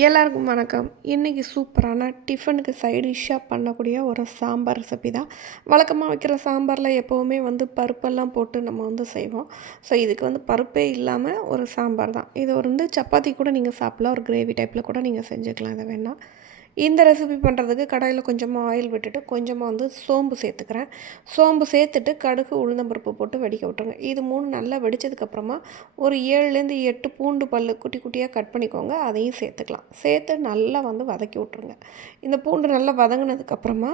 எல்லாருக்கும் வணக்கம். இன்றைக்கி சூப்பரான டிஃபனுக்கு சைடு டிஷ்ஷாக பண்ணக்கூடிய ஒரு சாம்பார் ரெசிபி தான். வழக்கமாக வைக்கிற சாம்பாரில் எப்போவுமே வந்து பருப்பெல்லாம் போட்டு நம்ம வந்து செய்வோம். ஸோ இதுக்கு வந்து பருப்பே இல்லாமல் ஒரு சாம்பார் தான். இது வந்து சப்பாத்தி கூட நீங்கள் சாப்பிடலாம். ஒரு கிரேவி டைப்பில் கூட நீங்கள் செஞ்சுக்கலாம். இதை வேணால் இந்த ரெசிபி பண்ணுறதுக்கு கடாயில் கொஞ்சமாக ஆயில் விட்டுட்டு கொஞ்சமாக வந்து சோம்பு சேர்த்துக்கிறேன். சோம்பு சேர்த்துட்டு கடுகு உளுந்தம்பருப்பு போட்டு வெடிக்க விட்டுருங்க. இது மூணு நல்லா வெடித்ததுக்கப்புறமா ஒரு ஏழுலேருந்து எட்டு பூண்டு பல் குட்டி குட்டியாக கட் பண்ணிக்கோங்க. அதையும் சேர்த்துக்கலாம். சேர்த்து நல்லா வந்து வதக்கி விட்ருங்க இந்த பூண்டு நல்லா வதங்கினதுக்கப்புறமா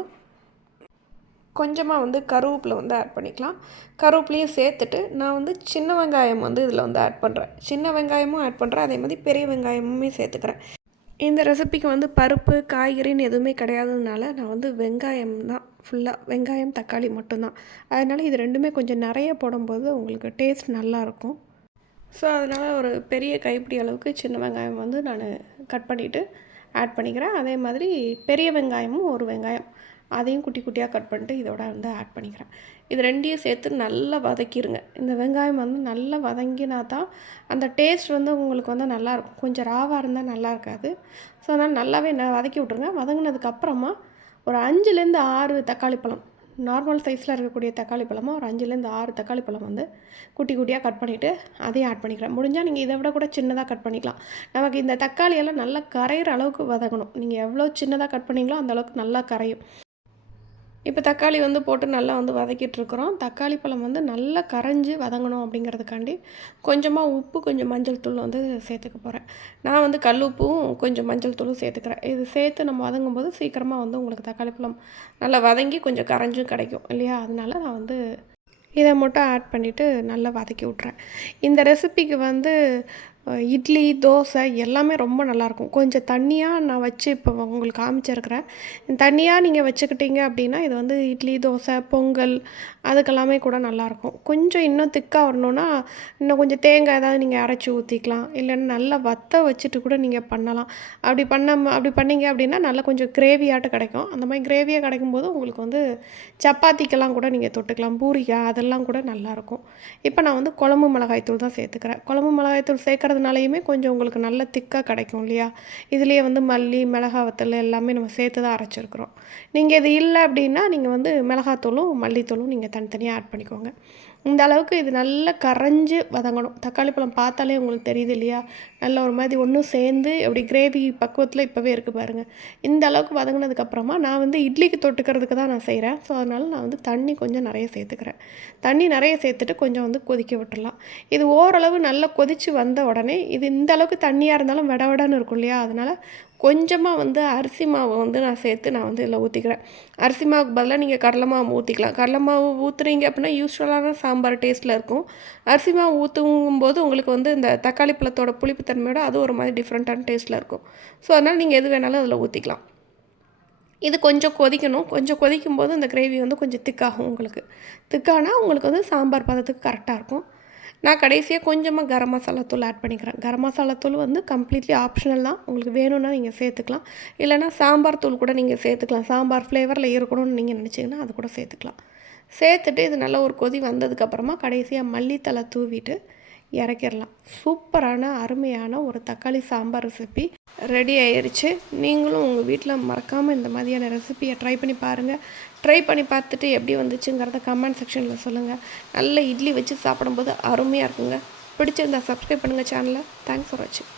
கொஞ்சமாக வந்து கருவேப்பிலை வந்து ஆட் பண்ணிக்கலாம். கருவேப்பிலையும் சேர்த்துட்டு நான் வந்து சின்ன வெங்காயம் வந்து இதில் வந்து ஆட் பண்ணுறேன் சின்ன வெங்காயமும் ஆட் பண்ணுறேன் அதே மாதிரி பெரிய வெங்காயமுமே சேர்த்துக்கிறேன். இந்த ரெசிபிக்கு வந்து பருப்பு காய்கறின்னு எதுவுமே கிடையாததுனால நான் வந்து வெங்காயம் தான். ஃபுல்லாக வெங்காயம் தக்காளி மட்டும்தான். அதனால் இது ரெண்டுமே கொஞ்சம் நிறைய போடும்போது உங்களுக்கு டேஸ்ட் நல்லாயிருக்கும். ஸோ அதனால் ஒரு பெரிய கைப்பிடி அளவுக்கு சின்ன வெங்காயம் வந்து நான் கட் பண்ணிவிட்டு ஆட் பண்ணிக்கிறேன். அதே மாதிரி பெரிய வெங்காயமும் ஒரு வெங்காயம். அதையும் குட்டி குட்டியாக கட் பண்ணிட்டு இதோட வந்து ஆட் பண்ணிக்கிறேன். இது ரெண்டையும் சேர்த்து நல்லா வதக்கிடுங்க இந்த வெங்காயம் வந்து நல்லா வதங்கினா தான் அந்த டேஸ்ட் வந்து உங்களுக்கு வந்து நல்லாயிருக்கும் கொஞ்சம் ராவாக இருந்தால் நல்லா இருக்காது. ஸோ அதனால் நல்லாவே நான் வதக்கி விட்ருங்க வதங்கினதுக்கப்புறமா ஒரு அஞ்சுலேருந்து ஆறு தக்காளி பழம் நார்மல் சைஸில் இருக்கக்கூடிய தக்காளி பழமாக ஒரு அஞ்சுலேருந்து ஆறு தக்காளி பழம் வந்து குட்டி குட்டியாக கட் பண்ணிவிட்டு அதையும் ஆட் பண்ணிக்கிறேன். முடிஞ்சால் நீங்கள் இதை விட கூட சின்னதாக கட் பண்ணிக்கலாம். நமக்கு இந்த தக்காளியெல்லாம் நல்லா கரையிற அளவுக்கு வதங்கணும். நீங்கள் எவ்வளோ சின்னதாக கட் பண்ணிங்களோ அந்த அளவுக்கு நல்லா கரையும். இப்போ தக்காளி வந்து போட்டு நல்லா வந்து வதக்கிட்டுருக்குறோம். தக்காளி பழம் வந்து நல்லா கரைஞ்சி வதங்கணும் அப்படிங்கிறதுக்காண்டி கொஞ்சமாக உப்பு கொஞ்சம் மஞ்சள் தூள் வந்து சேர்த்துக்க போகிறேன். நான் வந்து கல் உப்பும் கொஞ்சம் மஞ்சள் தூளும் சேர்த்துக்கிறேன். இது சேர்த்து நம்ம வதங்கும் போது சீக்கிரமாக வந்து உங்களுக்கு தக்காளி பழம் நல்லா வதங்கி கொஞ்சம் கரைஞ்சும் கிடைக்கும் இல்லையா? அதனால நான் வந்து இதை மட்டும் ஆட் பண்ணிவிட்டு நல்லா வதக்கி விட்றேன் இந்த ரெசிபிக்கு வந்து இட்லி தோசை எல்லாமே ரொம்ப நல்லாயிருக்கும் கொஞ்சம் தண்ணியாக நான் வச்சு இப்போ உங்களுக்கு காமிச்சிருக்கிறேன். தண்ணியாக நீங்கள் வச்சுக்கிட்டீங்க அப்படின்னா இது வந்து இட்லி தோசை பொங்கல் அதுக்கெல்லாமே கூட நல்லாயிருக்கும் கொஞ்சம் இன்னும் திக்காக வரணுன்னா இன்னும் கொஞ்சம் தேங்காய் ஏதாவது நீங்கள் அரைச்சி ஊற்றிக்கலாம் இல்லைன்னா நல்லா வத்த வச்சுட்டு கூட நீங்கள் பண்ணலாம். அப்படி பண்ண அப்படி பண்ணிங்க அப்படின்னா நல்லா கொஞ்சம் கிரேவியாட்டு கிடைக்கும். அந்த மாதிரி கிரேவியாக கிடைக்கும்போது உங்களுக்கு வந்து சப்பாத்திக்கெல்லாம் கூட நீங்கள் தொட்டுக்கலாம். பூரிக்காய் அதெல்லாம் கூட நல்லாயிருக்கும் இப்போ நான் வந்து குழம்பு மிளகாய்த்தூள் தான் சேர்த்துக்கிறேன். குழம்பு மிளகாய்த்தூள் சேர்க்குறது போடுறதுனாலையுமே கொஞ்சம் உங்களுக்கு நல்ல திக்காக கிடைக்கும் இல்லையா? இதுலேயே வந்து மல்லி மிளகா வத்தல் எல்லாமே நம்ம சேர்த்து தான் அரைச்சிருக்கிறோம். நீங்கள் இது இல்லை அப்படின்னா நீங்கள் வந்து மிளகாத்தூளும் மல்லித்தூளும் நீங்கள் தனித்தனியாக ஆட் பண்ணிக்கோங்க. இந்த அளவுக்கு இது நல்லா கரைஞ்சி வதங்கணும். தக்காளி பழம் பார்த்தாலே உங்களுக்கு தெரியுது இல்லையா? நல்ல ஒரு மாதிரி ஒன்றும் சேர்ந்து அப்படி கிரேவி பக்குவத்தில் இப்போவே இருக்குது பாருங்கள் இந்த அளவுக்கு வதங்கினதுக்கப்புறமா நான் வந்து இட்லிக்கு தொட்டுக்கிறதுக்கு தான் நான் செய்கிறேன் ஸோ அதனால் நான் வந்து தண்ணி கொஞ்சம் நிறைய சேர்த்துக்கிறேன். தண்ணி நிறைய சேர்த்துட்டு கொஞ்சம் வந்து கொதிக்க விட்டுடலாம் இது ஓரளவு நல்லா கொதித்து வந்த உடனே இது இந்த அளவுக்கு தண்ணியாக இருந்தாலும் விட விடன்னு இருக்கும் இல்லையா? அதனால் கொஞ்சமாக வந்து அரிசி மாவை வந்து நான் சேர்த்து நான் வந்து இதில் ஊற்றிக்கிறேன் அரிசி மாவுக்கு பதிலாக நீங்கள் கடலை மாவு ஊற்றிக்கலாம் கடலை மாவு ஊற்றுறீங்க அப்படின்னா யூஸ்வலான சாம்பார் டேஸ்ட்டில் இருக்கும். அரிசி மாவு ஊற்றும் போது உங்களுக்கு வந்து இந்த தக்காளி பழத்தோட புளிப்பு தன்மையோட அது ஒரு மாதிரி டிஃப்ரெண்ட்டான டேஸ்ட்டில் இருக்கும். ஸோ அதனால் நீங்கள் எது வேணாலும் அதில் ஊற்றிக்கலாம் இது கொஞ்சம் கொதிக்கணும். கொஞ்சம் கொதிக்கும் போது இந்த கிரேவி வந்து கொஞ்சம் திக்காகும் உங்களுக்கு. திக்கானால் உங்களுக்கு வந்து சாம்பார் பதத்துக்கு கரெக்டாக இருக்கும். நான் கடைசியாக கொஞ்சமாக கரம் மசாலா தூள் ஆட் பண்ணிக்கிறேன். கரம் மசாலா தூள் வந்து கம்ப்ளீட்லி ஆப்ஷனல் தான். உங்களுக்கு வேணும்னா நீங்கள் சேர்த்துக்கலாம். இல்லைனா சாம்பார் தூள் கூட நீங்கள் சேர்த்துக்கலாம். சாம்பார் ஃப்ளேவரில் இருக்கணும்னு நீங்கள் நினச்சிங்கன்னா அது கூட சேர்த்துக்கலாம். சேர்த்துட்டு இது நல்ல ஒரு கொதி வந்ததுக்கப்புறமா கடைசியாக மல்லித்தலை தூவிட்டு இறக்கிடலாம். சூப்பரான அருமையான ஒரு தக்காளி சாம்பார் ரெசிபி ரெடி ஆயிடுச்சு நீங்களும் உங்கள் வீட்டில் மறக்காமல் இந்த மாதிரியான ரெசிபியை ட்ரை பண்ணி பாருங்கள் ட்ரை பண்ணி பார்த்துட்டு எப்படி வந்துச்சுங்கிறத கமெண்ட் செக்ஷனில் சொல்லுங்கள் நல்ல இட்லி வச்சு சாப்பிடும்போது அருமையாக இருக்குங்க. பிடிச்சிருந்தா சப்ஸ்கிரைப் பண்ணுங்கள் சேனலை தேங்க்ஸ் ஃபார் வாட்சிங்